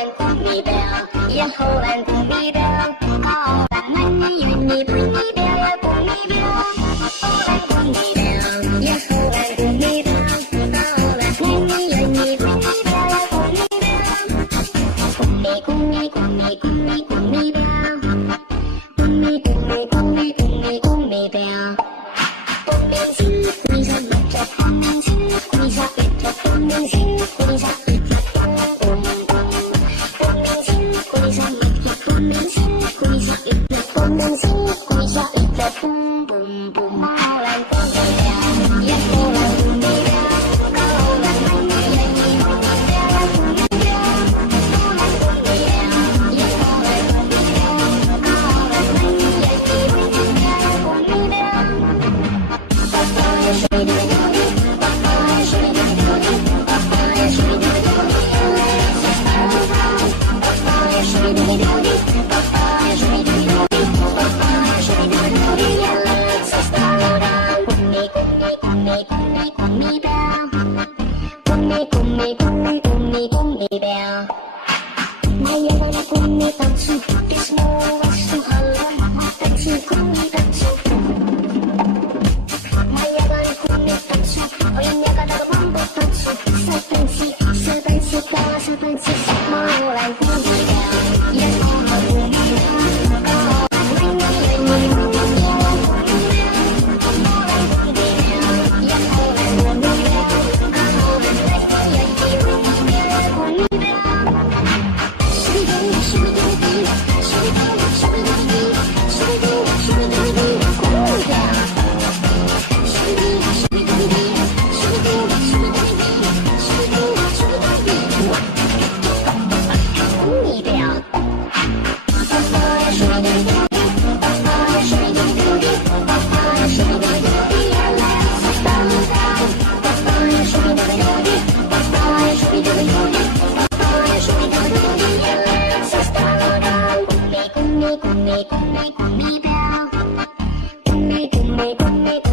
兰公米表，呀荷兰公米表，荷兰男女愿意公米表呀公米表，荷兰公米表，呀荷兰公米表，荷兰男女愿意公米表呀公米表，公米公米公米公米公米表，公米公米公米公米公米表，公明星，你说一个公明星，你说一个公明星，你说一个公公公。回上一个公明星，回上一个公明星，回上一个嘣嘣嘣，荷兰公米表，呀荷兰公米表，荷兰男女愿意公米表呀公米表，荷兰公米表，呀荷兰公米表，荷兰男女愿意公米表呀公米表。爸爸呀水里游的，爸爸呀水里游的，爸爸呀水里游的，水里流的，爸爸呀水里流的，爸爸呀水里流的，呀啦啦啦啦啦，公米公米公米公米公米表，公米公米公米公米公米表，那呀啦啦公米当初的什么我说好了，但是公米当初，那呀啦啦公米当初，我也要把那个mambo当初，小本气小本气高小本气，荷兰公米表。公米表，公米公米公米表，公米公米公米。